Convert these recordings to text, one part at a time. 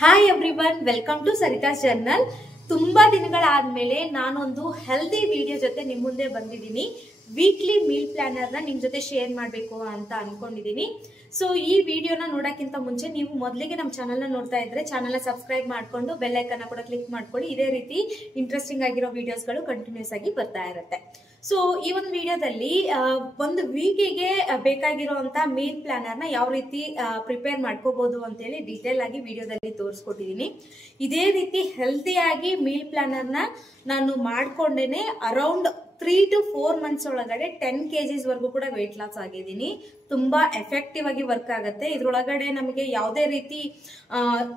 Hi everyone, welcome to Sarita's journal. ತುಂಬಾ ದಿನಗಳಾದ್ಮೇಲೆ ನಾನೊಂದು ಹೆಲ್ದಿ ವಿಡಿಯೋ ಜೊತೆ ನಿಮ್ ಮುಂದೆ ಬಂದಿದ್ದೀನಿ. ವೀಕ್ಲಿ ಮೀಲ್ ಪ್ಲಾನರ್ ನ ನಿಮ್ ಜೊತೆ ಶೇರ್ ಮಾಡ್ಬೇಕು ಅಂತ ಅನ್ಕೊಂಡಿದೀನಿ. ಸೊ ಈ ವಿಡಿಯೋನ ನೋಡಕ್ಕಿಂತ ಮುಂಚೆ ನೀವು ಮೊದಲಿಗೆ ನಮ್ಮ ಚಾನಲ್ ನ ನೋಡ್ತಾ ಇದ್ರೆ ಚಾನಲ್ ನ ಸಬ್ಸ್ಕ್ರೈಬ್ ಮಾಡ್ಕೊಂಡು ಬೆಲ್ ಐಕನ್ ಕೂಡ ಕ್ಲಿಕ್ ಮಾಡ್ಕೊಳ್ಳಿ. ಇದೇ ರೀತಿ ಇಂಟ್ರೆಸ್ಟಿಂಗ್ ಆಗಿರೋ ವಿಡಿಯೋಸ್ಗಳು ಕಂಟಿನ್ಯೂಸ್ ಆಗಿ ಬರ್ತಾ ಇರುತ್ತೆ. ಸೊ ಈ ಒಂದು ವಿಡಿಯೋದಲ್ಲಿ ಒಂದು ವೀಕಿಗೆ ಬೇಕಾಗಿರುವಂತ ಮೀಲ್ ಪ್ಲಾನರ್ ನ ಯಾವ ರೀತಿ ಪ್ರಿಪೇರ್ ಮಾಡ್ಕೋಬಹುದು ಅಂತ ಹೇಳಿ ಡೀಟೇಲ್ ಆಗಿ ವಿಡಿಯೋದಲ್ಲಿ ತೋರಿಸ್ಕೊಟ್ಟಿದೀನಿ. ಇದೇ ರೀತಿ ಹೆಲ್ದಿಯಾಗಿ ಮೀಲ್ ಪ್ಲಾನರ್ ನ ನಾನು ಮಾಡ್ಕೊಂಡೇನೆ ಅರೌಂಡ್ 3 to 4 months ಒಳಗಡೆ 10 kgs ವರೆಗೂ ಕೂಡ ವೆಯ್ಟ್ ಲಾಸ್ ಆಗಿದ್ದೀನಿ. ತುಂಬಾ ಎಫೆಕ್ಟಿವ್ ಆಗಿ ವರ್ಕ್ ಆಗುತ್ತೆ. ಇದ್ರೊಳಗಡೆ ನಮಗೆ ಯಾವುದೇ ರೀತಿ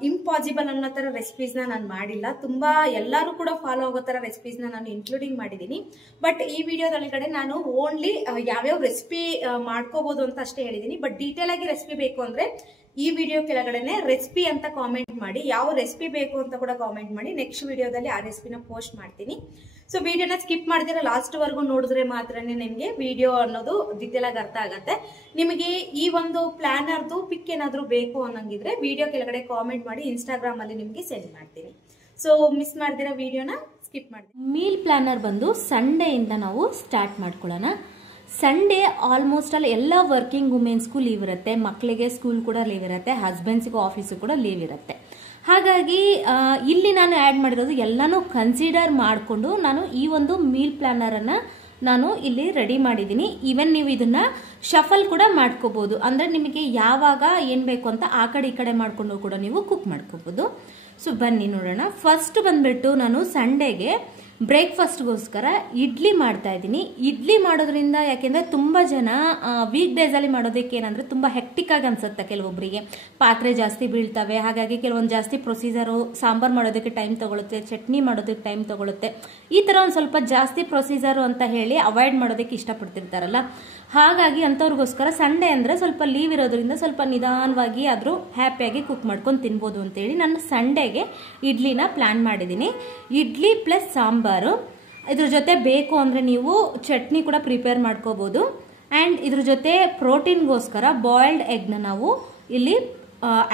ಇಂಪಾಸಿಬಲ್ ಅನ್ನೋ ತರ ರೆಸಿಪೀಸ್ ನಾನು ಮಾಡಿಲ್ಲ. ತುಂಬಾ ಎಲ್ಲರೂ ಕೂಡ ಫಾಲೋ ಆಗೋ ತರ ರೆಸಿಪೀಸ್ ನಾನು ಇನ್ಕ್ಲೂಡಿಂಗ್ ಮಾಡಿದ್ದೀನಿ. ಬಟ್ ಈ ವಿಡಿಯೋದೊಳಗಡೆ ನಾನು ಓನ್ಲಿ ಯಾವ್ಯಾವ ರೆಸಿಪಿ ಮಾಡ್ಕೋಬಹುದು ಅಂತ ಅಷ್ಟೇ ಹೇಳಿದೀನಿ. ಬಟ್ ಡೀಟೇಲ್ ಆಗಿ ರೆಸಿಪಿ ಬೇಕು ಅಂದ್ರೆ ಈ ವಿಡಿಯೋ ಕೆಳಗಡೆನೆ ರೆಸಿಪಿ ಅಂತ ಕಾಮೆಂಟ್ ಮಾಡಿ, ಯಾವ ರೆಸಿಪಿ ಬೇಕು ಅಂತ ಕೂಡ ಕಾಮೆಂಟ್ ಮಾಡಿ. ನೆಕ್ಸ್ಟ್ ವಿಡಿಯೋದಲ್ಲಿ ಆ ರೆಸಿಪಿನ ಪೋಸ್ಟ್ ಮಾಡ್ತೀನಿ. ಸೊ ವಿಡಿಯೋನ ಸ್ಕಿಪ್ ಮಾಡ್ತೀರಾ ಲಾಸ್ಟ್ ವರ್ಗು ನೋಡಿದ್ರೆ ಮಾತ್ರನೇ ನಿಮಗೆ ವಿಡಿಯೋ ಅನ್ನೋದು ಡೀಟೇಲ್ ಆಗಿ ಅರ್ಥ ಆಗತ್ತೆ. ನಿಮಗೆ ಈ ಒಂದು ಪ್ಲಾನರ್ದು ಪಿಕ್ ಏನಾದ್ರು ಬೇಕು ಅನ್ನಂಗಿದ್ರೆ ವಿಡಿಯೋ ಕೆಳಗಡೆ ಕಾಮೆಂಟ್ ಮಾಡಿ, ಇನ್ಸ್ಟಾಗ್ರಾಮ್ ಅಲ್ಲಿ ನಿಮ್ಗೆ ಸೆಂಡ್ ಮಾಡ್ತೀನಿ. ಸೊ ಮಿಸ್ ಮಾಡ್ದಿರೋ ವಿಡಿಯೋನ ಸ್ಕಿಪ್ ಮಾಡ್ತೀನಿ. ಮೀಲ್ ಪ್ಲಾನರ್ ಬಂದು ಸಂಡೇ ಇಂದ ನಾವು ಸ್ಟಾರ್ಟ್ ಮಾಡ್ಕೊಳ್ಳೋಣ. ಸಂಡೇ ಆಲ್ಮೋಸ್ಟ್ ಅಲ್ಲಿ ಎಲ್ಲ ವರ್ಕಿಂಗ್ ವುಮೆನ್ಸ್ಗೂ ಲೀವ್ ಇರುತ್ತೆ, ಮಕ್ಕಳಿಗೆ ಸ್ಕೂಲ್ ಕೂಡ ಲೀವ್ ಇರುತ್ತೆ, ಹಸ್ಬೆಂಡ್ಸ್ಗೂ ಆಫೀಸು ಕೂಡ ಲೀವ್ ಇರುತ್ತೆ. ಹಾಗಾಗಿ ಇಲ್ಲಿ ನಾನು ಆ್ಯಡ್ ಮಾಡಿರೋದು ಎಲ್ಲಾನು ಕನ್ಸಿಡರ್ ಮಾಡಿಕೊಂಡು ನಾನು ಈ ಒಂದು ಮೀಲ್ ಪ್ಲಾನರ್ ಅನ್ನ ನಾನು ಇಲ್ಲಿ ರೆಡಿ ಮಾಡಿದ್ದೀನಿ. ಈವನ್ ನೀವು ಇದನ್ನ ಶಫಲ್ ಕೂಡ ಮಾಡ್ಕೋಬಹುದು. ಅಂದ್ರೆ ನಿಮಗೆ ಯಾವಾಗ ಏನ್ ಬೇಕು ಅಂತ ಆ ಕಡೆ ಈ ಕಡೆ ಮಾಡ್ಕೊಂಡು ಕೂಡ ನೀವು ಕುಕ್ ಮಾಡ್ಕೋಬಹುದು. ಸೊ ಬನ್ನಿ ನೋಡೋಣ. ಫಸ್ಟ್ ಬಂದ್ಬಿಟ್ಟು ನಾನು ಸಂಡೇಗೆ ಬ್ರೇಕ್ಫಾಸ್ಟ್ಗೋಸ್ಕರ ಇಡ್ಲಿ ಮಾಡ್ತಾ ಇದ್ದೀನಿ. ಇಡ್ಲಿ ಮಾಡೋದ್ರಿಂದ ಯಾಕೆಂದ್ರೆ ತುಂಬಾ ಜನ ವೀಕ್ ಡೇಸ್ ಅಲ್ಲಿ ಮಾಡೋದಕ್ಕೆ ಏನಂದ್ರೆ ತುಂಬಾ ಹೆಕ್ಟಿಕ್ ಆಗಿ ಅನ್ಸುತ್ತೆ. ಕೆಲವೊಬ್ಬರಿಗೆ ಪಾತ್ರೆ ಜಾಸ್ತಿ ಬೀಳ್ತವೆ, ಹಾಗಾಗಿ ಕೆಲವೊಂದು ಜಾಸ್ತಿ ಪ್ರೊಸೀಜರು, ಸಾಂಬಾರ್ ಮಾಡೋದಕ್ಕೆ ಟೈಮ್ ತಗೊಳುತ್ತೆ, ಚಟ್ನಿ ಮಾಡೋದಕ್ಕೆ ಟೈಮ್ ತಗೊಳುತ್ತೆ. ಈ ತರ ಒಂದು ಸ್ವಲ್ಪ ಜಾಸ್ತಿ ಪ್ರೊಸೀಜರು ಅಂತ ಹೇಳಿ ಅವಾಯ್ಡ್ ಮಾಡೋದಕ್ಕೆ ಇಷ್ಟಪಡ್ತಿರ್ತಾರಲ್ಲ. ಹಾಗಾಗಿ ಅಂತವ್ರಿಗೋಸ್ಕರ ಸಂಡೇ ಅಂದ್ರೆ ಸ್ವಲ್ಪ ಲೀವ್ ಇರೋದ್ರಿಂದ ಸ್ವಲ್ಪ ನಿಧಾನವಾಗಿ ಆದ್ರೂ ಹ್ಯಾಪಿಯಾಗಿ ಕುಕ್ ಮಾಡ್ಕೊಂಡು ತಿನ್ಬೋದು ಅಂತೇಳಿ ನಾನು ಸಂಡೇಗೆ ಇಡ್ಲಿನ ಪ್ಲಾನ್ ಮಾಡಿದ್ದೀನಿ. ಇಡ್ಲಿ ಪ್ಲಸ್ ಸಾಂಬಾರು, ಇದ್ರ ಜೊತೆ ಬೇಕು ಅಂದ್ರೆ ನೀವು ಚಟ್ನಿ ಕೂಡ ಪ್ರಿಪೇರ್ ಮಾಡ್ಕೋಬಹುದು. ಅಂಡ್ ಇದ್ರ ಜೊತೆ ಪ್ರೋಟೀನ್ಗೋಸ್ಕರ ಬಾಯ್ಲ್ಡ್ ಎಗ್ನ ನಾವು ಇಲ್ಲಿ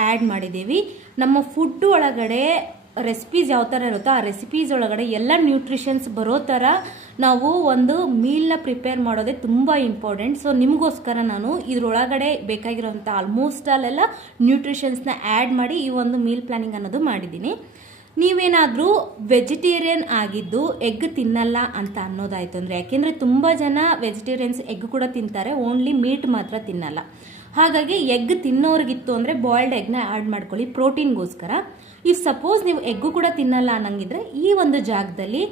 ಆ್ಯಡ್ ಮಾಡಿದ್ದೀವಿ. ನಮ್ಮ ಫುಡ್ ಒಳಗಡೆ ರೆಸಿಪೀಸ್ ಯಾವ ಥರ ಇರುತ್ತೋ ಆ ರೆಸಿಪೀಸ್ ಒಳಗಡೆ ಎಲ್ಲ ನ್ಯೂಟ್ರಿಷನ್ಸ್ ಬರೋ ಥರ ನಾವು ಒಂದು ಮೀಲ್ನ ಪ್ರಿಪೇರ್ ಮಾಡೋದೇ ತುಂಬ ಇಂಪಾರ್ಟೆಂಟ್. ಸೊ ನಿಮಗೋಸ್ಕರ ನಾನು ಇದ್ರೊಳಗಡೆ ಬೇಕಾಗಿರೋಂಥ ಆಲ್ಮೋಸ್ಟ್ ಅಲ್ಲೆಲ್ಲ ನ್ಯೂಟ್ರಿಷನ್ಸ್ನ ಆ್ಯಡ್ ಮಾಡಿ ಈ ಒಂದು ಮೀಲ್ ಪ್ಲಾನಿಂಗ್ ಅನ್ನೋದು ಮಾಡಿದ್ದೀನಿ. ನೀವೇನಾದರೂ ವೆಜಿಟೇರಿಯನ್ ಆಗಿದ್ದು ಎಗ್ ತಿನ್ನಲ್ಲ ಅಂತ ಅನ್ನೋದಾಯ್ತು ಅಂದರೆ, ಯಾಕೆಂದರೆ ತುಂಬ ಜನ ವೆಜಿಟೇರಿಯನ್ಸ್ ಎಗ್ ಕೂಡ ತಿಂತಾರೆ, ಓನ್ಲಿ ಮೀಟ್ ಮಾತ್ರ ತಿನ್ನಲ್ಲ. ಹಾಗಾಗಿ ಎಗ್ ತಿನ್ನೋರ್ಗಿತ್ತು ಅಂದರೆ ಬಾಯ್ಲ್ಡ್ ಎಗ್ನ ಆ್ಯಡ್ ಮಾಡ್ಕೊಳ್ಳಿ ಪ್ರೋಟೀನ್ಗೋಸ್ಕರ. ಇಫ್ ಸಪೋಸ್ ನೀವು ಎಗ್ಗು ಕೂಡ ತಿನ್ನಲ್ಲ ಅನ್ನಂಗಿದ್ರೆ ಈ ಒಂದು ಜಾಗದಲ್ಲಿ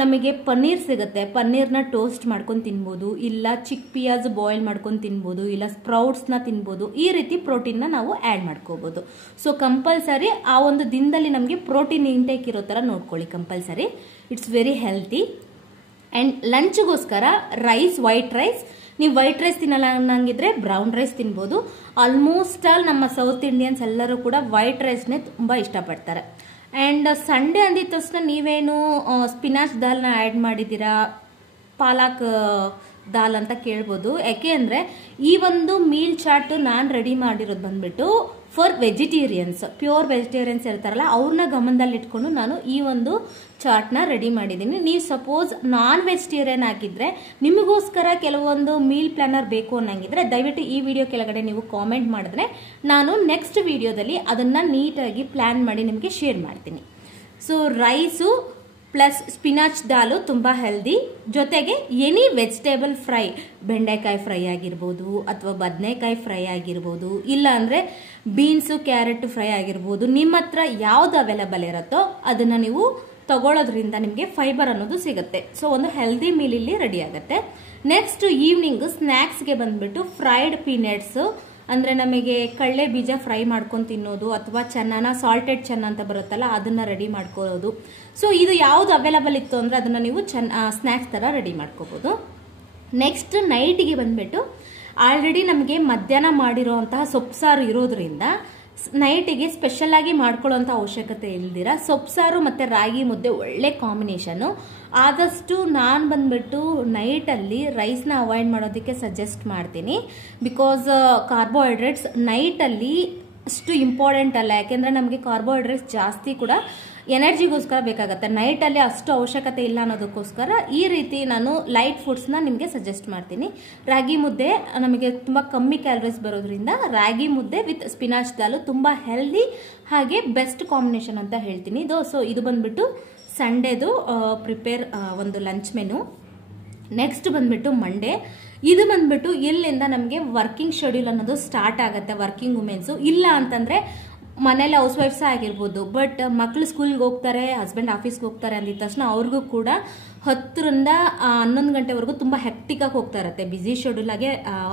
ನಮಗೆ ಪನ್ನೀರ್ ಸಿಗುತ್ತೆ. ಪನ್ನೀರ್ನ ಟೋಸ್ಟ್ ಮಾಡ್ಕೊಂಡು ತಿನ್ಬೋದು, ಇಲ್ಲ ಚಿಕ್ ಪಿಯಾಸ್ ಬಾಯ್ಲ್ ಮಾಡ್ಕೊಂಡು ತಿನ್ಬೋದು, ಇಲ್ಲ ಸ್ಪ್ರೌಟ್ಸ್ನ ತಿನ್ಬೋದು. ಈ ರೀತಿ ಪ್ರೋಟೀನ್ನ ನಾವು ಆ್ಯಡ್ ಮಾಡ್ಕೋಬೋದು. ಸೊ ಕಂಪಲ್ಸರಿ ಆ ಒಂದು ದಿನದಲ್ಲಿ ನಮಗೆ ಪ್ರೋಟೀನ್ ಇಂಟೇಕ್ ಇರೋ ಥರ ನೋಡ್ಕೊಳ್ಳಿ compulsory. It's very healthy. And ಲಂಚ್ಗೋಸ್ಕರ ರೈಸ್, ವೈಟ್ ರೈಸ್. ನೀವು ವೈಟ್ ರೈಸ್ ತಿನ್ನಲ್ಲ ಅನ್ನಂಗಿದ್ರೆ ಬ್ರೌನ್ ರೈಸ್ ತಿನ್ಬೋದು. ಆಲ್ಮೋಸ್ಟ್ ಆಲ್ ನಮ್ಮ ಸೌತ್ ಇಂಡಿಯನ್ಸ್ ಎಲ್ಲರೂ ಕೂಡ ವೈಟ್ ರೈಸ್ನೇ ತುಂಬ ಇಷ್ಟಪಡ್ತಾರೆ. ಆ್ಯಂಡ್ ಸಂಡೇ ಅಂದಿದ ತಕ್ಷಣ ನೀವೇನು ಸ್ಪಿನಾಚ್ ದಾಲ್ನ ಆ್ಯಡ್ ಮಾಡಿದ್ದೀರಾ, ಪಾಲಕ್ ದಾಲ್ ಅಂತ ಕೇಳ್ಬೋದು. ಯಾಕೆ ಅಂದರೆ ಈ ಒಂದು ಮೀಲ್ ಚಾರ್ಟ್ ನಾನು ರೆಡಿ ಮಾಡಿರೋದು ಬಂದ್ಬಿಟ್ಟು ಫಾರ್ ವೆಜಿಟೇರಿಯನ್ಸ್, ಪ್ಯೂರ್ ವೆಜಿಟೇರಿಯನ್ಸ್ ಇರ್ತಾರಲ್ಲ ಅವ್ರನ್ನ ಗಮನದಲ್ಲಿ ಇಟ್ಕೊಂಡು ನಾನು ಈ ಒಂದು ಚಾರ್ಟ್ನ ರೆಡಿ ಮಾಡಿದ್ದೀನಿ. ನೀವು ಸಪೋಸ್ ನಾನ್ ವೆಜಿಟೇರಿಯನ್ ಆಗಿದ್ರೆ ನಿಮಗೋಸ್ಕರ ಕೆಲವೊಂದು ಮೀಲ್ ಪ್ಲಾನರ್ ಬೇಕು ಅನ್ನಂಗಿದ್ರೆ ದಯವಿಟ್ಟು ಈ ವಿಡಿಯೋ ಕೆಳಗಡೆ ನೀವು ಕಾಮೆಂಟ್ ಮಾಡಿದ್ರೆ ನಾನು ನೆಕ್ಸ್ಟ್ ವಿಡಿಯೋದಲ್ಲಿ ಅದನ್ನು ನೀಟಾಗಿ ಪ್ಲಾನ್ ಮಾಡಿ ನಿಮಗೆ ಶೇರ್ ಮಾಡ್ತೀನಿ. ಸೊ ರೈಸು ಪ್ಲಸ್ ಸ್ಪಿನಾಚ್ ದಾಲು ತುಂಬ ಹೆಲ್ದಿ. ಜೊತೆಗೆ ಎನಿ ವೆಜಿಟೇಬಲ್ ಫ್ರೈ, ಬೆಂಡೆಕಾಯಿ ಫ್ರೈ ಆಗಿರ್ಬೋದು, ಅಥವಾ ಬದನೆಕಾಯಿ ಫ್ರೈ ಆಗಿರ್ಬೋದು, ಇಲ್ಲ ಅಂದರೆ ಬೀನ್ಸು ಕ್ಯಾರೆಟ್ ಫ್ರೈ ಆಗಿರ್ಬೋದು. ನಿಮ್ಮ ಹತ್ರ ಯಾವ್ದು ಅವೈಲಬಲ್ ಇರುತ್ತೋ ಅದನ್ನು ನೀವು ತಗೊಳ್ಳೋದ್ರಿಂದ ನಿಮಗೆ ಫೈಬರ್ ಅನ್ನೋದು ಸಿಗುತ್ತೆ. ಸೊ ಒಂದು ಹೆಲ್ದಿ ಮೀಲ್ ಇಲ್ಲಿ ರೆಡಿ ಆಗುತ್ತೆ. ನೆಕ್ಸ್ಟ್ ಈವ್ನಿಂಗ್ ಸ್ನ್ಯಾಕ್ಸ್ಗೆ ಬಂದ್ಬಿಟ್ಟು ಫ್ರೈಡ್ ಪೀನಟ್ಸ್, ಅಂದರೆ ನಮಗೆ ಕಡಲೆ ಬೀಜ ಫ್ರೈ ಮಾಡ್ಕೊಂಡು ತಿನ್ನೋದು, ಅಥವಾ ಚೆನ್ನಾನ ಸಾಲ್ಟೆಡ್ ಚೆನ್ನ ಅಂತ ಬರುತ್ತಲ್ಲ ಅದನ್ನ ರೆಡಿ ಮಾಡ್ಕೊಳ್ಳೋದು. ಸೊ ಇದು ಯಾವ್ದು ಅವೈಲಬಲ್ ಇತ್ತು ಅಂದರೆ ಅದನ್ನು ನೀವು ಸ್ನ್ಯಾಕ್ಸ್ ಥರ ರೆಡಿ ಮಾಡ್ಕೋಬೋದು. ನೆಕ್ಸ್ಟ್ ನೈಟಿಗೆ ಬಂದ್ಬಿಟ್ಟು ಆಲ್ರೆಡಿ ನಮಗೆ ಮಧ್ಯಾಹ್ನ ಮಾಡಿರೋಂತಹ ಸೊಪ್ಪು ಇರೋದ್ರಿಂದ ನೈಟಿಗೆ ಸ್ಪೆಷಲ್ ಆಗಿ ಮಾಡ್ಕೊಳ್ಳೋಂಥ ಅವಶ್ಯಕತೆ ಇಲ್ದಿರ ಸೊಪ್ಪು ಮತ್ತು ರಾಗಿ ಮುದ್ದೆ ಒಳ್ಳೆ ಕಾಂಬಿನೇಷನ್ನು. ಆದಷ್ಟು ನಾನು ಬಂದ್ಬಿಟ್ಟು ನೈಟಲ್ಲಿ ರೈಸ್ನ ಅವಾಯ್ಡ್ ಮಾಡೋದಕ್ಕೆ ಸಜೆಸ್ಟ್ ಮಾಡ್ತೀನಿ. ಬಿಕಾಸ್ ಕಾರ್ಬೋಹೈಡ್ರೇಟ್ಸ್ ನೈಟಲ್ಲಿ ಅಷ್ಟು ಇಂಪಾರ್ಟೆಂಟ್ ಅಲ್ಲ, ಯಾಕೆಂದರೆ ನಮಗೆ ಕಾರ್ಬೋಹೈಡ್ರೇಟ್ಸ್ ಜಾಸ್ತಿ ಕೂಡ ಎನರ್ಜಿಗೋಸ್ಕರ ಬೇಕಾಗುತ್ತೆ. ನೈಟಲ್ಲಿ ಅಷ್ಟು ಅವಶ್ಯಕತೆ ಇಲ್ಲ ಅನ್ನೋದಕ್ಕೋಸ್ಕರ ಈ ರೀತಿ ನಾನು ಲೈಟ್ ಫುಡ್ಸ್ನ ನಿಮಗೆ ಸಜೆಸ್ಟ್ ಮಾಡ್ತೀನಿ. ರಾಗಿ ಮುದ್ದೆ ನಮಗೆ ತುಂಬ ಕಮ್ಮಿ ಕ್ಯಾಲರೀಸ್ ಬರೋದ್ರಿಂದ ರಾಗಿ ಮುದ್ದೆ ವಿತ್ ಸ್ಪಿನಾಚ್ ದಾಲು ತುಂಬ ಹೆಲ್ದಿ ಹಾಗೆ ಬೆಸ್ಟ್ ಕಾಂಬಿನೇಷನ್ ಅಂತ ಹೇಳ್ತೀನಿ. ಸೊ ಇದು ಬಂದ್ಬಿಟ್ಟು ಸಂಡೇದು ಪ್ರಿಪೇರ್ ಒಂದು ಲಂಚ್ ಮೆನು. ನೆಕ್ಸ್ಟ್ ಬಂದ್ಬಿಟ್ಟು ಮಂಡೇ. ಇದು ಬಂದ್ಬಿಟ್ಟು ಇಲ್ಲಿಂದ ನಮಗೆ ವರ್ಕಿಂಗ್ ಶೆಡ್ಯೂಲ್ ಅನ್ನೋದು ಸ್ಟಾರ್ಟ್ ಆಗುತ್ತೆ ವರ್ಕಿಂಗ್ ವುಮೆನ್ಸು. ಇಲ್ಲ ಅಂತಂದ್ರೆ ಮನೇಲಿ ಹೌಸ್ ವೈಫ್ಸ್ ಆಗಿರ್ಬೋದು, ಬಟ್ ಮಕ್ಳು ಸ್ಕೂಲ್ಗೆ ಹೋಗ್ತಾರೆ, ಹಸ್ಬೆಂಡ್ ಆಫೀಸ್ಗೆ ಹೋಗ್ತಾರೆ ಅಂದಿದ ತಕ್ಷಣ ಅವ್ರಿಗೂ ಕೂಡ 10ರಿಂದ 11 ಗಂಟೆವರೆಗೂ ತುಂಬ ಹೆಕ್ಟಿಕ್ ಆಗಿ ಹೋಗ್ತಾ ಇರತ್ತೆ, ಬಿಸಿ ಶೆಡ್ಯೂಲ್ ಆಗಿ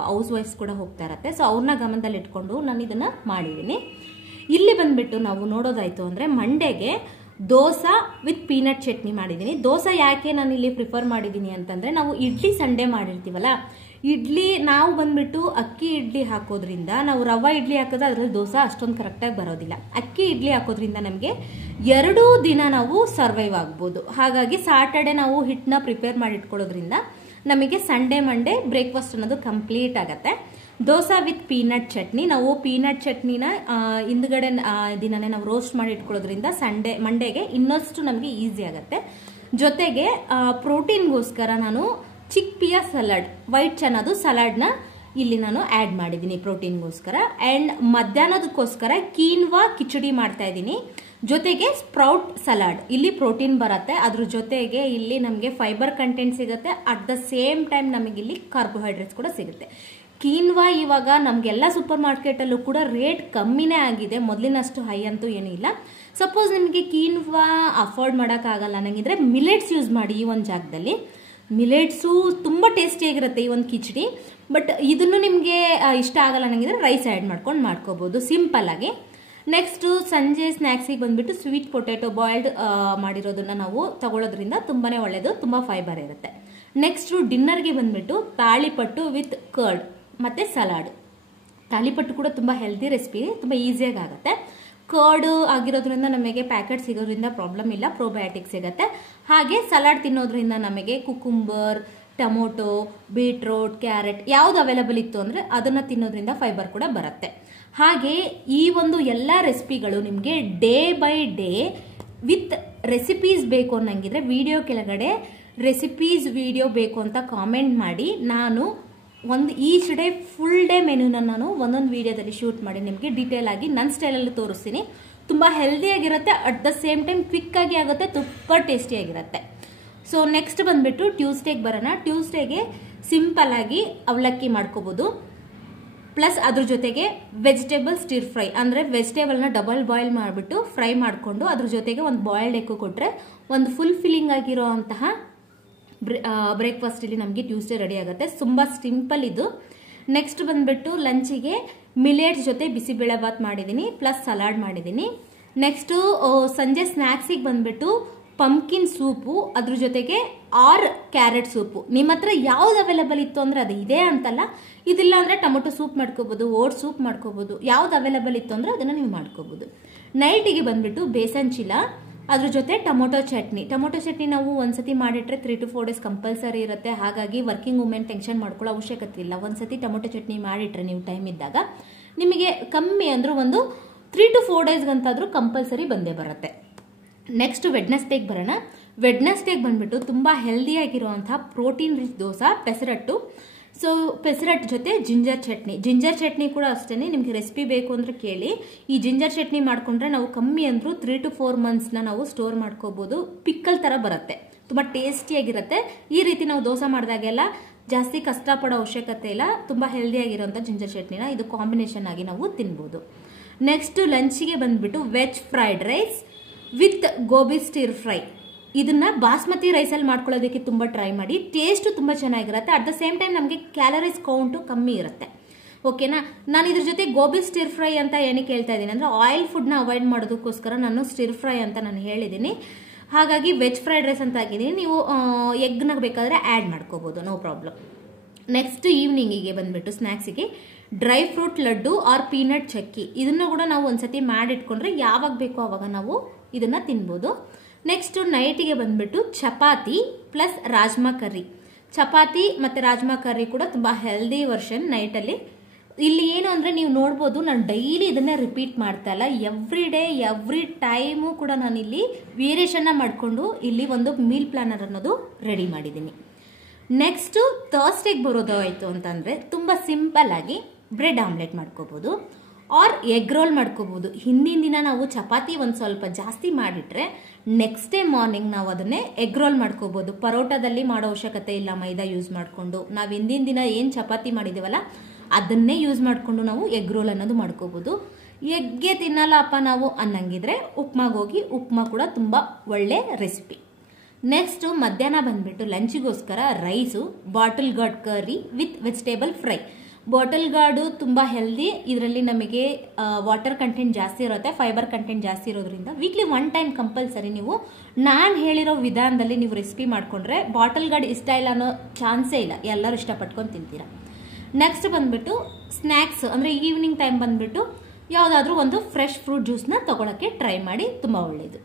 ಹೌಸ್ ವೈಫ್ಸ್ ಕೂಡ ಹೋಗ್ತಾ ಇರತ್ತೆ. ಸೊ ಅವ್ರನ್ನ ಗಮನದಲ್ಲಿ ಇಟ್ಕೊಂಡು ನಾನು ಇದನ್ನ ಮಾಡಿದ್ದೀನಿ. ಇಲ್ಲಿ ಬಂದ್ಬಿಟ್ಟು ನಾವು ನೋಡೋದಾಯ್ತು ಅಂದ್ರೆ ಮಂಡೇಗೆ ದೋಸಾ ವಿತ್ ಪೀನಟ್ ಚಟ್ನಿ ಮಾಡಿದ್ದೀನಿ. ದೋಸೆ ಯಾಕೆ ನಾನು ಇಲ್ಲಿ ಪ್ರಿಫರ್ ಮಾಡಿದ್ದೀನಿ ಅಂತಂದ್ರೆ, ನಾವು ಇಡ್ಲಿ ಸಂಡೇ ಮಾಡಿರ್ತೀವಲ್ಲ, ಇಡ್ಲಿ ನಾವು ಬಂದ್ಬಿಟ್ಟು ಅಕ್ಕಿ ಇಡ್ಲಿ ಹಾಕೋದ್ರಿಂದ, ನಾವು ರವಾ ಇಡ್ಲಿ ಹಾಕಿದ್ರೆ ಅದ್ರಲ್ಲಿ ದೋಸೆ ಅಷ್ಟೊಂದು ಕರೆಕ್ಟಾಗಿ ಬರೋದಿಲ್ಲ. ಅಕ್ಕಿ ಇಡ್ಲಿ ಹಾಕೋದ್ರಿಂದ ನಮಗೆ 2 ದಿನ ನಾವು ಸರ್ವೈವ್ ಆಗ್ಬೋದು. ಹಾಗಾಗಿ ಸಾಟರ್ಡೆ ನಾವು ಹಿಟ್ಟನ್ನ ಪ್ರಿಪೇರ್ ಮಾಡಿ ಇಟ್ಕೊಳ್ಳೋದ್ರಿಂದ ನಮಗೆ ಸಂಡೇ ಮಂಡೇ ಬ್ರೇಕ್ಫಾಸ್ಟ್ ಅನ್ನೋದು ಕಂಪ್ಲೀಟ್ ಆಗತ್ತೆ. ದೋಸಾ ವಿತ್ ಪೀನಟ್ ಚಟ್ನಿ, ನಾವು ಪೀನಟ್ ಚಟ್ನಿನ ಹಿಂದ್ಗಡೆ ದಿನನೇ ನಾವು ರೋಸ್ಟ್ ಮಾಡಿ ಇಟ್ಕೊಳ್ಳೋದ್ರಿಂದ ಮಂಡೇಗೆ ಇನ್ನಷ್ಟು ನಮಗೆ ಈಸಿ ಆಗುತ್ತೆ. ಜೊತೆಗೆ ಪ್ರೋಟೀನ್ಗೋಸ್ಕರ ನಾನು ಚಿಕ್ ಪಿಯಾ ಸಲಾಡ್, ವೈಟ್ ಚನಾದು ಸಲಾಡ್ನ ಇಲ್ಲಿ ನಾನು ಆಡ್ ಮಾಡಿದ್ದೀನಿ ಪ್ರೋಟೀನ್ಗೋಸ್ಕರ. ಅಂಡ್ ಮಧ್ಯಾಹ್ನದಕ್ಕೋಸ್ಕರ ಕೀನ್ವಾ ಕಿಚಡಿ ಮಾಡ್ತಾ ಇದ್ದೀನಿ. ಜೊತೆಗೆ ಸ್ಪ್ರೌಟ್ ಸಲಾಡ್, ಇಲ್ಲಿ ಪ್ರೋಟೀನ್ ಬರುತ್ತೆ, ಅದ್ರ ಜೊತೆಗೆ ಇಲ್ಲಿ ನಮಗೆ ಫೈಬರ್ ಕಂಟೆಂಟ್ ಸಿಗುತ್ತೆ. ಅಟ್ ದ ಸೇಮ್ ಟೈಮ್ ನಮಗೆ ಇಲ್ಲಿ ಕಾರ್ಬೋಹೈಡ್ರೇಟ್ಸ್ ಕೂಡ ಸಿಗುತ್ತೆ. ಕೀನ್ವಾ ಇವಾಗ ನಮಗೆಲ್ಲ ಸೂಪರ್ ಮಾರ್ಕೆಟಲ್ಲೂ ಕೂಡ ರೇಟ್ ಕಮ್ಮಿನೇ ಆಗಿದೆ, ಮೊದಲಿನಷ್ಟು ಹೈ ಅಂತೂ ಏನೂ ಇಲ್ಲ. ಸಪೋಸ್ ನಿಮಗೆ ಕೀನ್ವಾ ಅಫೋರ್ಡ್ ಮಾಡೋಕ್ಕಾಗಲ್ಲ ನನಗಿದ್ರೆ ಮಿಲೆಟ್ಸ್ ಯೂಸ್ ಮಾಡಿ ಈ ಒಂದು ಜಾಗದಲ್ಲಿ. ಮಿಲೆಟ್ಸು ತುಂಬ ಟೇಸ್ಟಿಯಾಗಿರುತ್ತೆ ಈ ಒಂದು ಕಿಚಡಿ. ಬಟ್ ಇದನ್ನು ನಿಮಗೆ ಇಷ್ಟ ಆಗಲ್ಲ ನನಗಿದ್ರೆ ರೈಸ್ ಆ್ಯಡ್ ಮಾಡ್ಕೊಂಡು ಮಾಡ್ಕೋಬೋದು ಸಿಂಪಲ್ ಆಗಿ. ನೆಕ್ಸ್ಟು ಸಂಜೆ ಸ್ನ್ಯಾಕ್ಸಿಗೆ ಬಂದ್ಬಿಟ್ಟು ಸ್ವೀಟ್ ಪೊಟ್ಯಾಟೊ ಬಾಯ್ಲ್ಡ್ ಮಾಡಿರೋದನ್ನ ನಾವು ತಗೊಳ್ಳೋದ್ರಿಂದ ತುಂಬಾನೇ ಒಳ್ಳೆಯದು, ತುಂಬ ಫೈಬರ್ ಇರುತ್ತೆ. ನೆಕ್ಸ್ಟು ಡಿನ್ನರ್ಗೆ ಬಂದ್ಬಿಟ್ಟು ತಾಳಿಪಟ್ಟು ವಿತ್ ಕರ್ಡ್ ಮತ್ತೆ ಸಲಾಡ್. ತಾಳಿಪಟ್ಟು ಕೂಡ ತುಂಬ ಹೆಲ್ದಿ ರೆಸಿಪಿ, ತುಂಬ ಈಸಿಯಾಗಿ ಆಗುತ್ತೆ. ಕರ್ಡ್ ಆಗಿರೋದ್ರಿಂದ ನಮಗೆ ಪ್ಯಾಕೆಟ್ ಸಿಗೋದ್ರಿಂದ ಪ್ರಾಬ್ಲಮ್ ಇಲ್ಲ, ಪ್ರೋಬಯೋಟಿಕ್ ಸಿಗುತ್ತೆ. ಹಾಗೆ ಸಲಾಡ್ ತಿನ್ನೋದ್ರಿಂದ ನಮಗೆ ಕುಕುಂಬರ್, ಟೊಮೊಟೊ, ಬೀಟ್ರೋಟ್, ಕ್ಯಾರೆಟ್ ಯಾವ್ದು ಅವೈಲಬಲ್ ಇತ್ತು ಅಂದ್ರೆ ಅದನ್ನ ತಿನ್ನೋದ್ರಿಂದ ಫೈಬರ್ ಕೂಡ ಬರುತ್ತೆ. ಹಾಗೆ ಈ ಒಂದು ಎಲ್ಲ ರೆಸಿಪಿಗಳು ನಿಮಗೆ day by day with recipes ಬೇಕು ಅನ್ನಂಗಿದ್ರೆ ವಿಡಿಯೋ ಕೆಳಗಡೆ ರೆಸಿಪೀಸ್ ವಿಡಿಯೋ ಬೇಕು ಅಂತ ಕಾಮೆಂಟ್ ಮಾಡಿ, ನಾನು ಒಂದು ಈಚ್ ಡೇ ಫುಲ್ ಡೇ ಮೆನುನ ನಾನು ಒಂದೊಂದು ವಿಡಿಯೋದಲ್ಲಿ ಶೂಟ್ ಮಾಡಿ ನಿಮಗೆ ಡೀಟೇಲ್ ಆಗಿ ನನ್ನ ಸ್ಟೈಲಲ್ಲಿ ತೋರಿಸ್ತೀನಿ. ತುಂಬ ಹೆಲ್ದಿಯಾಗಿರುತ್ತೆ, at the same time quick ಆಗಿ ಆಗುತ್ತೆ, ತುಂಬ ಟೇಸ್ಟಿಯಾಗಿರುತ್ತೆ. ಸೊ ನೆಕ್ಸ್ಟ್ ಬಂದ್ಬಿಟ್ಟು ಟ್ಯೂಸ್ಡೇಗೆ ಬರೋಣ. ಟ್ಯೂಸ್ಡೇಗೆ ಸಿಂಪಲ್ ಆಗಿ ಅವಲಕ್ಕಿ ಮಾಡ್ಕೋಬಹುದು, ಪ್ಲಸ್ ಅದ್ರ ಜೊತೆಗೆ ವೆಜಿಟೇಬಲ್ ಸ್ಟಿರ್ ಫ್ರೈ, ಅಂದ್ರೆ ವೆಜಿಟೇಬಲ್ನ ಡಬಲ್ ಬಾಯ್ಲ್ ಮಾಡಿಬಿಟ್ಟು ಫ್ರೈ ಮಾಡಿಕೊಂಡು ಅದ್ರ ಜೊತೆಗೆ ಒಂದು ಬಾಯ್ಲ್ಡ್ ಎಗ್ ಕೊಟ್ಟರೆ ಒಂದು ಫುಲ್ ಫಿಲ್ಲಿಂಗ್ ಆಗಿರೋ ಅಂತಹ ಬ್ರೇಕ್ಫಾಸ್ಟ್ ಇಲ್ಲಿ ನಮಗೆ ಟ್ಯೂಸ್ಡೇ ರೆಡಿ ಆಗುತ್ತೆ. ತುಂಬ ಸಿಂಪಲ್ ಇದು. ನೆಕ್ಸ್ಟ್ ಬಂದ್ಬಿಟ್ಟು ಲಂಚಿಗೆ ಮಿಲೆಟ್ಸ್ ಜೊತೆ ಬಿಸಿಬೇಳೆ ಬಾತ್ ಮಾಡಿದ್ದೀನಿ, ಪ್ಲಸ್ ಸಲಾಡ್ ಮಾಡಿದ್ದೀನಿ. ನೆಕ್ಸ್ಟ್ ಸಂಜೆ ಸ್ನ್ಯಾಕ್ಸಿಗೆ ಬಂದ್ಬಿಟ್ಟು ಪಂಪ್ಕಿನ್ ಸೂಪು, ಅದ್ರ ಜೊತೆಗೆ ಕ್ಯಾರೆಟ್ ಸೂಪು. ನಿಮ್ಮ ಹತ್ರ ಯಾವ್ದು ಅವೈಲೇಬಲ್ ಇತ್ತು ಅಂದ್ರೆ ಅದು ಇದೆ ಅಂತಲ್ಲ, ಇದಿಲ್ಲ ಅಂದ್ರೆ ಟೊಮೊಟೊ ಸೂಪ್ ಮಾಡ್ಕೋಬಹುದು, ಓಟ್ ಸೂಪ್ ಮಾಡ್ಕೋಬಹುದು, ಯಾವ್ದು ಅವೈಲೇಬಲ್ ಇತ್ತು ಅಂದ್ರೆ ಅದನ್ನ ನೀವು ಮಾಡ್ಕೋಬಹುದು. ನೈಟಿಗೆ ಬಂದ್ಬಿಟ್ಟು ಬೇಸನ್ ಚೀಲ, ಅದ್ರ ಜೊತೆ ಟೊಮೊಟೊ ಚಟ್ನಿ. ಟೊಮೊಟೊ ಚಟ್ನಿ ನಾವು ಒಂದ್ಸತಿ ಮಾಡಿಟ್ರೆ 3 to 4 days ಕಂಪಲ್ಸರಿ ಇರುತ್ತೆ. ಹಾಗಾಗಿ ವರ್ಕಿಂಗ್ ವುಮೆನ್ ಟೆನ್ಷನ್ ಮಾಡ್ಕೊಳ್ಳೋ ಅವಶ್ಯಕತೆ ಇಲ್ಲ. ಒಂದ್ಸತಿ ಟೊಮೊಟೊ ಚಟ್ನಿ ಮಾಡಿಟ್ರೆ ನೀವು ಟೈಮ್ ಇದ್ದಾಗ ನಿಮಗೆ ಕಮ್ಮಿ ಅಂದ್ರೂ ಒಂದು 3 to 4 days ಗಂತಾದ್ರೂ ಕಂಪಲ್ಸರಿ ಬಂದೇ ಬರುತ್ತೆ. ನೆಕ್ಸ್ಟ್ ವೆಡ್ನೆಸ್ಡೇಗೆ ಬರೋಣ. ವೆಡ್ನೆಸ್ಡೇಗೆ ಬಂದ್ಬಿಟ್ಟು ತುಂಬಾ ಹೆಲ್ದಿ ಆಗಿರುವಂತಹ protein rich dosa pesarattu. So pesarattu ಜೊತೆ ಜಿಂಜರ್ ಚಟ್ನಿ. ಜಿಂಜರ್ ಚಟ್ನಿ ಕೂಡ ಅಷ್ಟೇ, ನಿಮ್ಗೆ ರೆಸಿಪಿ ಬೇಕು ಅಂದ್ರೆ ಕೇಳಿ. ಈ ಜಿಂಜರ್ ಚಟ್ನಿ ಮಾಡ್ಕೊಂಡ್ರೆ ನಾವು ಕಮ್ಮಿ ಅಂದ್ರೂ 3 to 4 months ನಾವು ಸ್ಟೋರ್ ಮಾಡ್ಕೋಬಹುದು. ಪಿಕ್ಕಲ್ ತರ ಬರುತ್ತೆ, ತುಂಬಾ ಟೇಸ್ಟಿಯಾಗಿರುತ್ತೆ. ಈ ರೀತಿ ನಾವು ದೋಸೆ ಮಾಡಿದಾಗೆಲ್ಲ ಜಾಸ್ತಿ ಕಷ್ಟಪಡೋ ಅವಶ್ಯಕತೆ ಇಲ್ಲ. ತುಂಬಾ ಹೆಲ್ದಿ ಆಗಿರುವಂತ ಜಿಂಜರ್ ಚಟ್ನಿನ ಇದು ಕಾಂಬಿನೇಷನ್ ಆಗಿ ನಾವು ತಿನ್ಬಹುದು. ನೆಕ್ಸ್ಟ್ ಲಂಚಿಗೆ ಬಂದ್ಬಿಟ್ಟು veg fried rice with gobi stir fry. ಇದನ್ನ ಬಾಸ್ಮತಿ ರೈಸಲ್ಲಿ ಮಾಡ್ಕೊಳ್ಳೋದಕ್ಕೆ ತುಂಬಾ ಟ್ರೈ ಮಾಡಿ, ಟೇಸ್ಟ್ ತುಂಬಾ ಚೆನ್ನಾಗಿರುತ್ತೆ. ಅಟ್ ದ ಸೇಮ್ ಟೈಮ್ ನಮಗೆ ಕ್ಯಾಲರೀಸ್ ಕೌಂಟು ಕಮ್ಮಿ ಇರುತ್ತೆ. ಓಕೆನಾ. ನಾನು ಇದ್ರ ಜೊತೆ ಗೋಬಿ ಸ್ಟಿರ್ ಫ್ರೈ ಅಂತ ಏನಕ್ಕೆ ಹೇಳ್ತಾ ಇದ್ದೀನಿ ಅಂದ್ರೆ ಆಯಿಲ್ ಫುಡ್ನ ಅವಾಯ್ಡ್ ಮಾಡೋದಕ್ಕೋಸ್ಕರ ನಾನು ಸ್ಟಿರ್ ಫ್ರೈ ಅಂತ ನಾನು ಹೇಳಿದ್ದೀನಿ. ಹಾಗಾಗಿ ವೆಜ್ ಫ್ರೈಡ್ ರೈಸ್ ಅಂತ ಆಗಿದ್ದೀನಿ. ನೀವು ಎಗ್ನ ಬೇಕಾದ್ರೆ ಆ್ಯಡ್ ಮಾಡ್ಕೋಬಹುದು, ನೋ ಪ್ರಾಬ್ಲಮ್. ನೆಕ್ಸ್ಟ್ ಈವ್ನಿಂಗಿಗೆ ಬಂದ್ಬಿಟ್ಟು ಸ್ನ್ಯಾಕ್ಸಿಗೆ dry fruit laddu or peanut chikki. ಇದನ್ನ ಕೂಡ ನಾವು ಒಂದ್ಸತಿ ಮಾಡಿಟ್ಕೊಂಡ್ರೆ ಯಾವಾಗ ಬೇಕೋ ಅವಾಗ ನಾವು ಇದನ್ನ ತಿನ್ಬೋದು. ನೆಕ್ಸ್ಟ್ ನೈಟಿಗೆ ಬಂದ್ಬಿಟ್ಟು ಚಪಾತಿ ಪ್ಲಸ್ ರಾಜ್ಮಾ ಕರ್ರಿ. ಚಪಾತಿ ಮತ್ತೆ ರಾಜ್ಮಾ ಕರ್ರಿ ಕೂಡ ತುಂಬಾ ಹೆಲ್ದಿ ವರ್ಷನ್ ನೈಟಲ್ಲಿ. ಇಲ್ಲಿ ಏನು ಅಂದರೆ ನೀವು ನೋಡ್ಬೋದು, ನಾನು ಡೈಲಿ ಇದನ್ನೇ ರಿಪೀಟ್ ಮಾಡ್ತಾ ಇಲ್ಲ, ಎವ್ರಿ ಡೇ ಎವ್ರಿ ಟೈಮು ಕೂಡ ನಾನು ಇಲ್ಲಿ ವೇರಿಯೇಷನ್ನ ಮಾಡಿಕೊಂಡು ಇಲ್ಲಿ ಒಂದು ಮೀಲ್ ಪ್ಲಾನರ್ ಅನ್ನೋದು ರೆಡಿ ಮಾಡಿದ್ದೀನಿ. ನೆಕ್ಸ್ಟು ಥರ್ಸ್ಡೇಗೆ ಬರೋದು ಆಯಿತು ಅಂತಂದರೆ ತುಂಬ ಸಿಂಪಲ್ ಆಗಿ ಬ್ರೆಡ್ ಆಮ್ಲೆಟ್ ಮಾಡ್ಕೋಬೋದು ಆರ್ ಎಗ್ ರೋಲ್ ಮಾಡ್ಕೋಬೋದು. ಹಿಂದಿನ ದಿನ ನಾವು ಚಪಾತಿ ಒಂದು ಸ್ವಲ್ಪ ಜಾಸ್ತಿ ಮಾಡಿಟ್ರೆ ನೆಕ್ಸ್ಟ್ ಡೇ ಮಾರ್ನಿಂಗ್ ನಾವು ಅದನ್ನೇ ಎಗ್ ರೋಲ್ ಮಾಡ್ಕೋಬೋದು. ಪರೋಟದಲ್ಲಿ ಮಾಡೋ ಅವಶ್ಯಕತೆ ಇಲ್ಲ, ಮೈದಾ ಯೂಸ್ ಮಾಡಿಕೊಂಡು ನಾವು ಹಿಂದಿನ ದಿನ ಏನು ಚಪಾತಿ ಮಾಡಿದ್ದೀವಲ್ಲ ಅದನ್ನೇ ಯೂಸ್ ಮಾಡಿಕೊಂಡು ನಾವು ಎಗ್ ರೋಲ್ ಅನ್ನೋದು ಮಾಡ್ಕೋಬೋದು. ಎಗ್ಗೆ ತಿನ್ನಲ್ಲಪ್ಪ ನಾವು ಅನ್ನಂಗಿದ್ರೆ ಉಪ್ಮಾಗೆ ಹೋಗಿ ಉಪ್ಮಾ ಕೂಡ ತುಂಬ ಒಳ್ಳೆ ರೆಸಿಪಿ. ನೆಕ್ಸ್ಟು ಮಧ್ಯಾಹ್ನ ಬಂದ್ಬಿಟ್ಟು ಲಂಚಿಗೋಸ್ಕರ rice, bottle gourd curry with vegetable fry. Bottle gourd ತುಂಬ ಹೆಲ್ದಿ, ಇದರಲ್ಲಿ ನಮಗೆ ವಾಟರ್ ಕಂಟೆಂಟ್ ಜಾಸ್ತಿ ಇರುತ್ತೆ, ಫೈಬರ್ ಕಂಟೆಂಟ್ ಜಾಸ್ತಿ ಇರೋದ್ರಿಂದ ವೀಕ್ಲಿ 1 ಟೈಮ್ ಕಂಪಲ್ಸರಿ ನೀವು ನಾನು ಹೇಳಿರೋ ವಿಧಾನದಲ್ಲಿ ನೀವು ರೆಸಿಪಿ ಮಾಡಿಕೊಂಡ್ರೆ ಬಾಟಲ್ ಗಾರ್ಡ್ ಇಷ್ಟ ಇಲ್ಲ ಅನ್ನೋ ಚಾನ್ಸೇ ಇಲ್ಲ, ಎಲ್ಲರೂ ಇಷ್ಟಪಟ್ಕೊಂಡು ತಿಂತೀರಾ. ನೆಕ್ಸ್ಟ್ ಬಂದ್ಬಿಟ್ಟು ಸ್ನ್ಯಾಕ್ಸ್ ಅಂದರೆ ಈವ್ನಿಂಗ್ ಟೈಮ್ ಬಂದ್ಬಿಟ್ಟು ಯಾವುದಾದ್ರೂ ಒಂದು ಫ್ರೆಶ್ ಫ್ರೂಟ್ ಜ್ಯೂಸ್ನ ತೊಗೊಳಕ್ಕೆ ಟ್ರೈ ಮಾಡಿ, ತುಂಬ ಒಳ್ಳೆಯದು.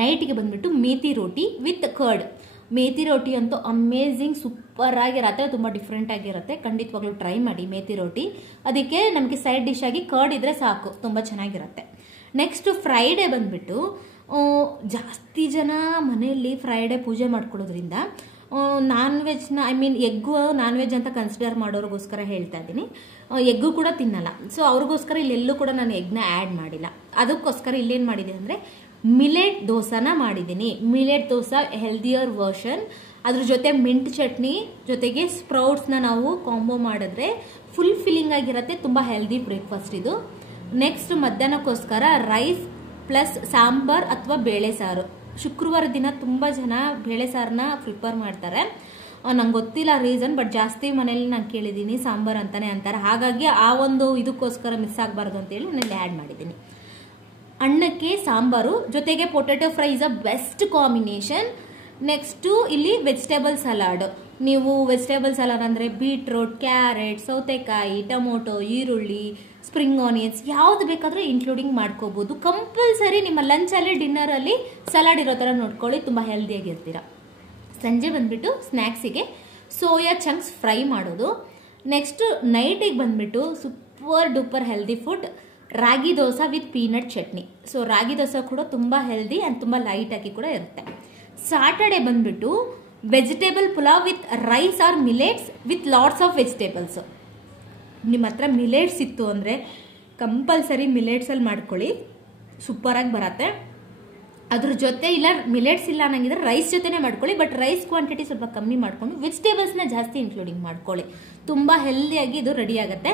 ನೈಟಿಗೆ ಬಂದ್ಬಿಟ್ಟು ಮೇಥಿ ರೋಟಿ ವಿತ್ ಕರ್ಡ್. ಮೇಥಿ ರೋಟಿ ಅಂತೂ ಅಮೇಝಿಂಗ್ ಸೂಪರ್ ಆಗಿರತ್ತೆ, ತುಂಬ ಡಿಫ್ರೆಂಟ್ ಆಗಿರುತ್ತೆ, ಖಂಡಿತವಾಗ್ಲೂ ಟ್ರೈ ಮಾಡಿ ಮೇಥಿ ರೋಟಿ. ಅದಕ್ಕೆ ನಮಗೆ ಸೈಡ್ ಡಿಶ್ ಆಗಿ ಕರ್ಡ್ ಇದ್ರೆ ಸಾಕು, ತುಂಬ ಚೆನ್ನಾಗಿರುತ್ತೆ. ನೆಕ್ಸ್ಟ್ ಫ್ರೈಡೇ ಬಂದ್ಬಿಟ್ಟು ಜಾಸ್ತಿ ಜನ ಮನೆಯಲ್ಲಿ ಫ್ರೈಡೇ ಪೂಜೆ ಮಾಡ್ಕೊಳ್ಳೋದ್ರಿಂದ ನಾನ್ ವೆಜ್ನ ಎಗ್ಗು ನಾನ್ ವೆಜ್ ಅಂತ ಕನ್ಸಿಡರ್ ಮಾಡೋರಿಗೋಸ್ಕರ ಹೇಳ್ತಾ ಇದ್ದೀನಿ. ಎಗ್ಗು ಕೂಡ ತಿನ್ನಲ್ಲ, ಸೊ ಅವ್ರಿಗೋಸ್ಕರ ಇಲ್ಲೆಲ್ಲೂ ಕೂಡ ನಾನು ಎಗ್ನ ಆ್ಯಡ್ ಮಾಡಿಲ್ಲ. ಅದಕ್ಕೋಸ್ಕರ ಇಲ್ಲೇನು ಮಾಡಿದ್ದೀನಿ ಅಂದರೆ ಮಿಲೆಟ್ ದೋಸಾನ ಮಾಡಿದ್ದೀನಿ. ಮಿಲೆಟ್ ದೋಸಾ ಹೆಲ್ದಿಯರ್ ವರ್ಷನ್, ಅದ್ರ ಜೊತೆ ಮಿಂಟ್ ಚಟ್ನಿ ಜೊತೆಗೆ ಸ್ಪ್ರೌಟ್ಸ್ನ ನಾವು ಕಾಂಬೋ ಮಾಡಿದ್ರೆ ಫುಲ್ ಫಿಲ್ಲಿಂಗ್ ಆಗಿರುತ್ತೆ, ತುಂಬ ಹೆಲ್ದಿ ಬ್ರೇಕ್ಫಾಸ್ಟ್ ಇದು. ನೆಕ್ಸ್ಟ್ ಮಧ್ಯಾಹ್ನಕ್ಕೋಸ್ಕರ ರೈಸ್ ಪ್ಲಸ್ ಸಾಂಬಾರ್ ಅಥವಾ ಬೇಳೆ ಸಾರು. ಶುಕ್ರವಾರ ದಿನ ತುಂಬ ಜನ ಬೇಳೆ ಸಾರನ್ನ ಪ್ರಿಪೇರ್ ಮಾಡ್ತಾರೆ, ನಂಗೆ ಗೊತ್ತಿಲ್ಲ ರೀಸನ್, ಬಟ್ ಜಾಸ್ತಿ ಮನೇಲಿ ನಾನು ಕೇಳಿದ್ದೀನಿ ಸಾಂಬಾರ್ ಅಂತಾನೆ ಅಂತಾರೆ. ಹಾಗಾಗಿ ಆ ಒಂದು ಇದಕ್ಕೋಸ್ಕರ ಮಿಸ್ ಆಗಬಾರ್ದು ಅಂತೇಳಿ ನಾನು ಆ್ಯಡ್ ಮಾಡಿದ್ದೀನಿ. ಅನ್ನಕ್ಕೆ ಸಾಂಬಾರು ಜೊತೆಗೆ potato fry is a best combination. Next ಇಲ್ಲಿ ವೆಜಿಟೇಬಲ್ ಸಲಾಡ್. ನೀವು ವೆಜಿಟೇಬಲ್ ಸಲಾಡ್ ಅಂದರೆ ಬೀಟ್ರೂಟ್, ಕ್ಯಾರೆಟ್, ಸೌತೆಕಾಯಿ, ಟೊಮೊಟೊ, ಈರುಳ್ಳಿ, ಸ್ಪ್ರಿಂಗ್ ಆನಿಯನ್ಸ್ ಯಾವ್ದು ಬೇಕಾದರೂ ಇನ್ಕ್ಲೂಡಿಂಗ್ ಮಾಡ್ಕೋಬೋದು. ಕಂಪಲ್ಸರಿ ನಿಮ್ಮ ಲಂಚಲ್ಲಿ ಡಿನ್ನರಲ್ಲಿ ಸಲಾಡ್ ಇರೋ ಥರ ನೋಡ್ಕೊಳ್ಳಿ, ತುಂಬ ಹೆಲ್ದಿಯಾಗಿರ್ತೀರ. ಸಂಜೆ ಬಂದ್ಬಿಟ್ಟು ಸ್ನ್ಯಾಕ್ಸಿಗೆ ಸೋಯಾ ಚಂಕ್ಸ್ ಫ್ರೈ ಮಾಡೋದು. ನೆಕ್ಸ್ಟು ನೈಟಿಗೆ ಬಂದ್ಬಿಟ್ಟು super duper healthy food ragi dosa with peanut chutney. So ragi dosa ಕೂಡ ತುಂಬ ಹೆಲ್ದಿ ಆ್ಯಂಡ್ ತುಂಬ ಲೈಟಾಗಿ ಕೂಡ ಇರುತ್ತೆ. ಸಾಟರ್ಡೆ ಬಂದ್ಬಿಟ್ಟು vegetable pulao with rice or millets with lots of vegetables. ನಿಮ್ಮ ಹತ್ರ ಮಿಲೆಟ್ಸ್ ಇತ್ತು ಅಂದರೆ ಕಂಪಲ್ಸರಿ ಮಿಲೆಟ್ಸಲ್ಲಿ ಮಾಡ್ಕೊಳ್ಳಿ, ಸೂಪರಾಗಿ ಬರುತ್ತೆ. ಅದ್ರ ಜೊತೆ ಇಲ್ಲ ಮಿಲೆಟ್ಸ್ ಇಲ್ಲ ಅನ್ನಂಗಿದ್ರೆ ರೈಸ್ ಜೊತೆನೇ ಮಾಡ್ಕೊಳ್ಳಿ, ಬಟ್ ರೈಸ್ ಕ್ವಾಂಟಿಟಿ ಸ್ವಲ್ಪ ಕಮ್ಮಿ ಮಾಡಿಕೊಂಡು ವೆಜಿಟೇಬಲ್ಸ್ನ ಜಾಸ್ತಿ ಇನ್ಕ್ಲೂಡಿಂಗ್ ಮಾಡ್ಕೊಳ್ಳಿ, ತುಂಬ ಹೆಲ್ದಿಯಾಗಿ ಇದು ರೆಡಿ ಆಗುತ್ತೆ.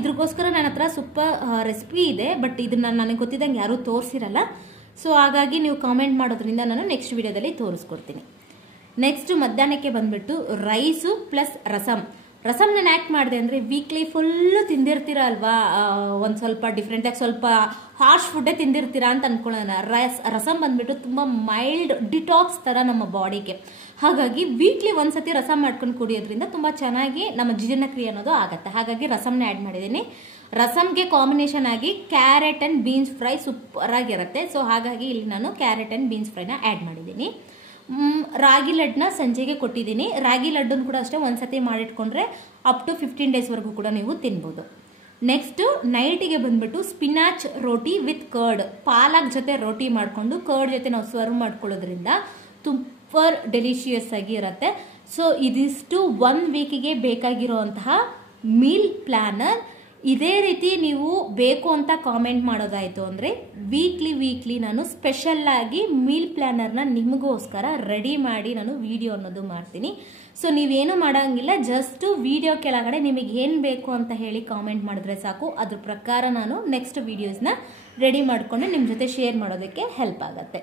ಇದ್ರಗೋಸ್ಕರ ನನ್ನ ಹತ್ರ ಸೂಪರ್ ರೆಸಿಪಿ ಇದೆ, ಬಟ್ ಇದನ್ನ ನನಗೆ ಗೊತ್ತಿದ್ದಂಗೆ ಯಾರೂ ತೋರಿಸಿರಲ್ಲ. ಸೊ ಹಾಗಾಗಿ ನೀವು ಕಾಮೆಂಟ್ ಮಾಡೋದ್ರಿಂದ ನಾನು ನೆಕ್ಸ್ಟ್ ವಿಡಿಯೋದಲ್ಲಿ ತೋರಿಸ್ಕೊಡ್ತೀನಿ. ನೆಕ್ಸ್ಟ್ ಮಧ್ಯಾಹ್ನಕ್ಕೆ ಬಂದ್ಬಿಟ್ಟು ರೈಸು ಪ್ಲಸ್ ರಸಮ್. ರಸಮ್ ನಾನು ಯಾಕೆ ಮಾಡಿದೆ ಅಂದರೆ ವೀಕ್ಲಿ ಫುಲ್ಲು ತಿಂದಿರ್ತೀರ ಅಲ್ವಾ, ಒಂದು ಸ್ವಲ್ಪ ಡಿಫ್ರೆಂಟಾಗಿ ಸ್ವಲ್ಪ ಹಾರ್ಶ್ ಫುಡ್ಡೇ ತಿಂದಿರ್ತೀರಾ ಅಂತ ಅನ್ಕೊಳ್ಳೋಣ. ರಸಮ್ ಬಂದ್ಬಿಟ್ಟು ತುಂಬ ಮೈಲ್ಡ್ ಡಿಟಾಕ್ಸ್ ಥರ ನಮ್ಮ ಬಾಡಿಗೆ. ಹಾಗಾಗಿ ವೀಕ್ಲಿ ಒಂದ್ಸತಿ ರಸಮ್ ಮಾಡ್ಕೊಂಡು ಕುಡಿಯೋದ್ರಿಂದ ತುಂಬ ಚೆನ್ನಾಗಿ ನಮ್ಮ ಜೀರ್ಣಕ್ರಿಯೆ ಅನ್ನೋದು ಆಗುತ್ತೆ. ಹಾಗಾಗಿ ರಸಮ್ನ ಆ್ಯಡ್ ಮಾಡಿದ್ದೀನಿ. ರಸಮ್ಗೆ ಕಾಂಬಿನೇಷನ್ ಆಗಿ carrot and beans fry super ಆಗಿರುತ್ತೆ. ಸೊ ಹಾಗಾಗಿ ಇಲ್ಲಿ ನಾನು ಕ್ಯಾರೆಟ್ ಆ್ಯಂಡ್ ಬೀನ್ಸ್ ಫ್ರೈನ ಆ್ಯಡ್ ಮಾಡಿದ್ದೀನಿ. ರಾಗಿ ಲಡ್ಡನ್ನ ಸಂಜೆಗೆ ಕೊಟ್ಟಿದ್ದೀನಿ. ರಾಗಿ ಲಡ್ಡನ್ನು ಕೂಡ ಅಷ್ಟೇ ಒಂದ್ಸತಿ ಮಾಡಿಟ್ಕೊಂಡ್ರೆ ಅಪ್ ಟು 15 ಡೇಸ್ವರೆಗೂ ಕೂಡ ನೀವು ತಿನ್ಬೋದು. ನೆಕ್ಸ್ಟ್ ನೈಟಿಗೆ ಬಂದ್ಬಿಟ್ಟು ಸ್ಪಿನಾಚ್ ರೋಟಿ ವಿತ್ ಕರ್ಡ್. ಪಾಲಕ್ ಜೊತೆ ರೋಟಿ ಮಾಡಿಕೊಂಡು ಕರ್ಡ್ ಜೊತೆ ನಾವು ಸರ್ವ್ ಮಾಡ್ಕೊಳ್ಳೋದ್ರಿಂದ ಸೂಪರ್ ಡೆಲಿಷಿಯಸ್ ಆಗಿ ಇರುತ್ತೆ. ಸೊ ಇದಿಷ್ಟು 1 ವೀಕಿಗೆ ಬೇಕಾಗಿರುವಂತಹ ಮೀಲ್ ಪ್ಲಾನರ್. ಇದೇ ರೀತಿ ನೀವು ಬೇಕು ಅಂತ ಕಾಮೆಂಟ್ ಮಾಡೋದಾಯಿತು ಅಂದರೆ ವೀಕ್ಲಿ ನಾನು ಸ್ಪೆಷಲ್ ಆಗಿ ಮೀಲ್ ಪ್ಲಾನರ್ನ ನಿಮಗೋಸ್ಕರ ರೆಡಿ ಮಾಡಿ ನಾನು ವಿಡಿಯೋ ಅನ್ನೋದು ಮಾಡ್ತೀನಿ. ಸೊ ನೀವೇನು ಮಾಡೋಂಗಿಲ್ಲ, ಜಸ್ಟ್ ವಿಡಿಯೋ ಕೆಳಗಡೆ ನಿಮಗೆ ಏನು ಬೇಕು ಅಂತ ಹೇಳಿ ಕಾಮೆಂಟ್ ಮಾಡಿದ್ರೆ ಸಾಕು, ಅದ್ರ ಪ್ರಕಾರ ನಾನು ನೆಕ್ಸ್ಟ್ ವಿಡಿಯೋಸ್ನ ರೆಡಿ ಮಾಡಿಕೊಂಡು ನಿಮ್ಮ ಜೊತೆ ಶೇರ್ ಮಾಡೋದಕ್ಕೆ ಹೆಲ್ಪ್ ಆಗುತ್ತೆ.